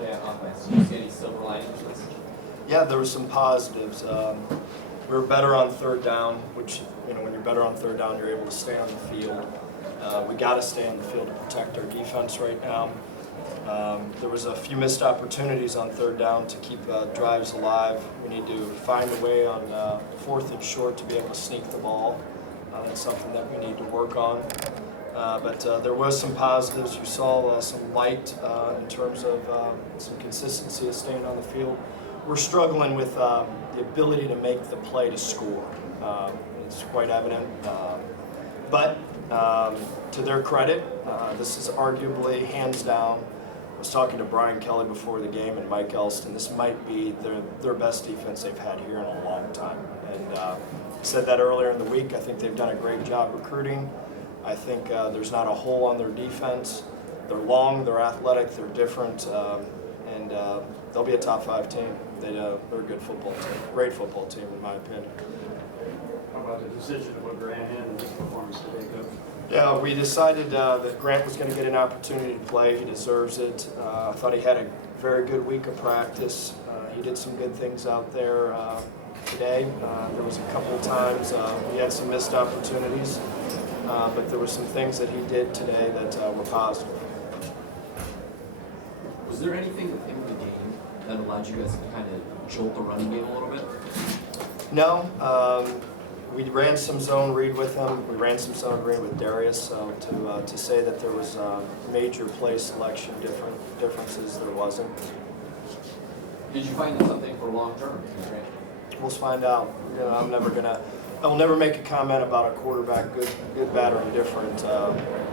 Offense. Do you see any silver linings with this? Yeah, there were some positives. We were better on third down, which, when you're better on third down, you're able to stay on the field. We got to stay on the field to protect our defense right now. There was a few missed opportunities on third down to keep drives alive. We need to find a way on fourth and short to be able to sneak the ball. That's something that we need to work on. But there was some positives. You saw some light in terms of some consistency of staying on the field. We're struggling with the ability to make the play to score. It's quite evident. But to their credit, this is arguably, hands down, I was talking to Brian Kelly before the game and Mike Elston. This might be their best defense they've had here in a long time. And I said that earlier in the week. I think they've done a great job recruiting. I think there's not a hole on their defense. They're long, they're athletic, they're different, and they'll be a top 5 team. They're a good football team, great football team in my opinion. How about the decision to put Grant in and his performance today, Coach? Yeah, we decided that Grant was going to get an opportunity to play. He deserves it. I thought he had a very good week of practice. He did some good things out there today. There was a couple of times he had some missed opportunities. But there were some things that he did today that were positive. Was there anything within the game that allowed you guys to kind of jolt the running game a little bit? No. We ran some zone read with him. We ran some zone read with Darius. So to say that there was major play selection differences, there wasn't. Did you find something for long term? We'll find out. I will never make a comment about a quarterback, good, bad, or indifferent,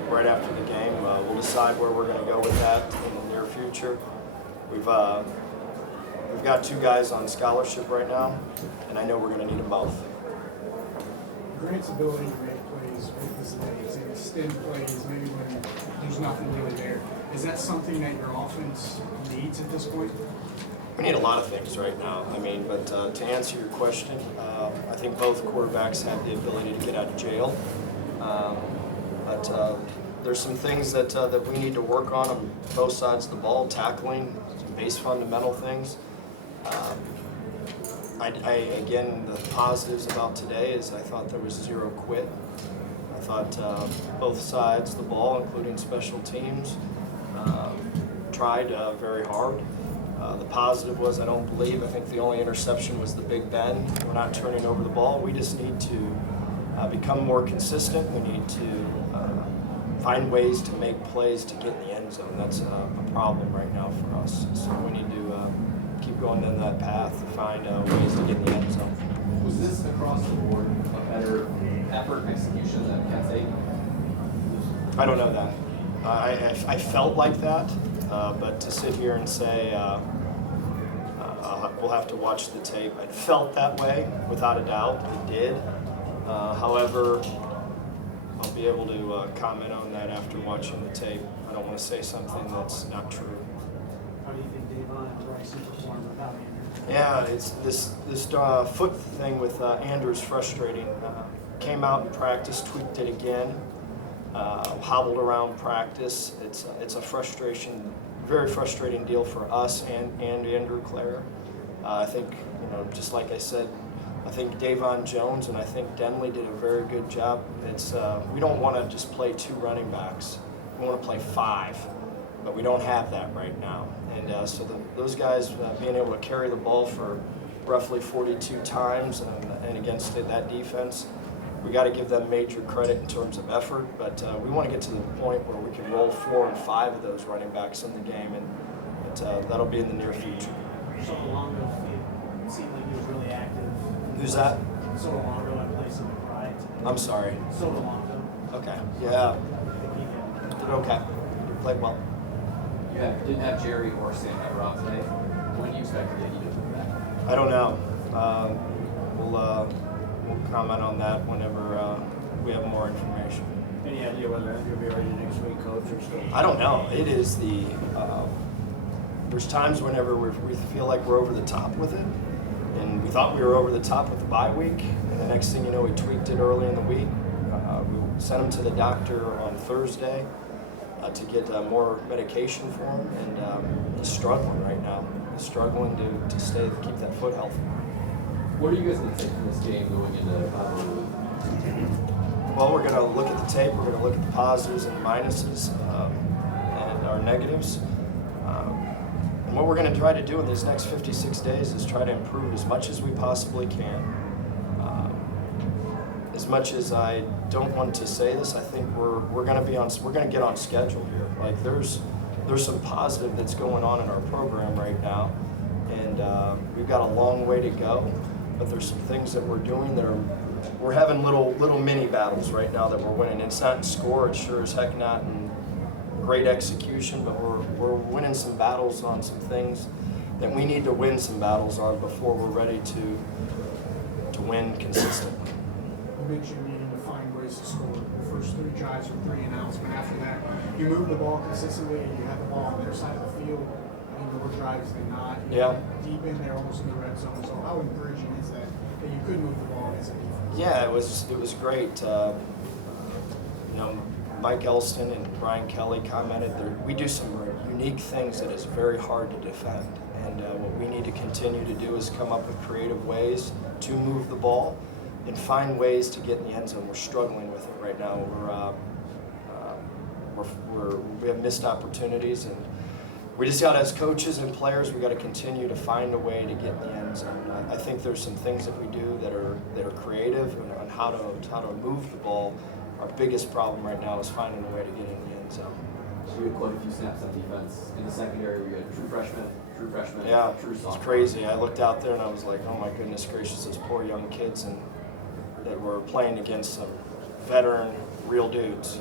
right after the game. We'll decide where we're going to go with that in the near future. We've got 2 guys on scholarship right now, and I know we're going to need them both. Grant's ability to make plays and extend plays, maybe when there's nothing really there. Is that something that your offense needs at this point? We need a lot of things right now. But to answer your question, I think both quarterbacks have the ability to get out of jail. But there's some things that we need to work on both sides of the ball, tackling, some base fundamental things. Again, the positives about today is I thought there was 0 quit. I thought both sides of the ball, including special teams, tried very hard. The positive was I think the only interception was the Big Ben. We're not turning over the ball. We just need to become more consistent. We need to find ways to make plays to get in the end zone. That's a problem right now for us. So we need to keep going down that path to find ways to get in the end zone. Was this across the board a better effort and execution than Kent State? I don't know that. I felt like that, but to sit here and say we'll have to watch the tape. It felt that way, without a doubt. It did. However, I'll be able to comment on that after watching the tape. I don't want to say something that's not true. How do you think Davon and Bryson performed without Andrew? Yeah, it's this foot thing with Andrew's frustrating. Came out in practice, tweaked it again, hobbled around practice. It's a frustration, very frustrating deal for us and Andrew Clare. I think, just like I said, I think Davon Jones and I think Denley did a very good job. We don't want to just play 2 running backs. We want to play 5, but we don't have that right now. And so those guys being able to carry the ball for roughly 42 times and against that defense, we got to give them major credit in terms of effort. But we want to get to the point where we can roll 4 and 5 of those running backs in the game, and that'll be in the near future. Sololongo, it seemed like he was really active. Who's that? Sololongo in place of McBride. I'm sorry. Sololongo. Okay. Yeah. I think he did. Did okay. You played well. You didn't have Jerry or Sam ever out today. When do you expect to get you to come back? I don't know. We'll comment on that whenever we have more information. Any idea whether he'll be ready next week, Coach, or still? I don't know. It is there's times whenever we feel like we're over the top with it, and we thought we were over the top with the bye week, and the next thing you know, we tweaked it early in the week. We sent him to the doctor on Thursday. to get more medication for him, and he's struggling right now. He's struggling to keep that foot healthy. What are you guys going to take from this game going into Honolulu? Well, we're going to look at the tape. We're going to look at the positives and the minuses and our negatives. And what we're going to try to do in these next 56 days is try to improve as much as we possibly can. As much as I don't want to say this, I think we're going to get on schedule here. Like there's some positive that's going on in our program right now, and we've got a long way to go. But there's some things that we're doing that we're having little mini battles right now that we're winning. It's not in score, it's sure as heck not in great execution, but we're winning some battles on some things that we need to win some battles on before we're ready to win consistently. You mentioned needing to find ways to score. The first 3 drives were 3 and outs, but after that, you move the ball consistently, and you have the ball on their side of the field. I mean, more drives than not. Yeah. Deep in there, almost in the red zone. So how encouraging is that you could move the ball as a defense? Yeah, it was great. Mike Elston and Brian Kelly commented we do some unique things that is very hard to defend, and what we need to continue to do is come up with creative ways to move the ball and find ways to get in the end zone. We're struggling with it right now. We have missed opportunities, and we just got, as coaches and players, we got to continue to find a way to get in the end zone. I think there's some things that we do that are creative on how to move the ball. Our biggest problem right now is finding a way to get in the end zone. So you had quite a few snaps on defense in the secondary. We had true freshmen, Yeah, true it's sophomore. crazy. I looked out there and I was like, oh my goodness gracious, those poor young kids and that were playing against some veteran, real dudes.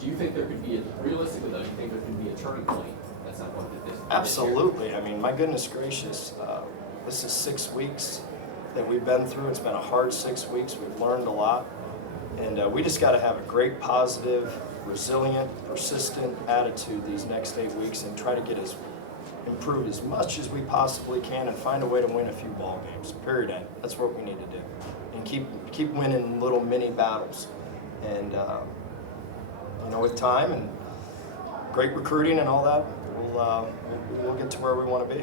Do you think there could be realistically though? Do you think there could be a turning point at some point this Absolutely. I mean, my goodness gracious, this is 6 weeks that we've been through. It's been a hard 6 weeks. We've learned a lot, and we just got to have a great, positive, resilient, persistent attitude these next 8 weeks and try to get improved as much as we possibly can and find a way to win a few ball games. Period. End. That's what we need to do, and keep winning little mini battles, and with time and great recruiting and all that, we'll get to where we want to be.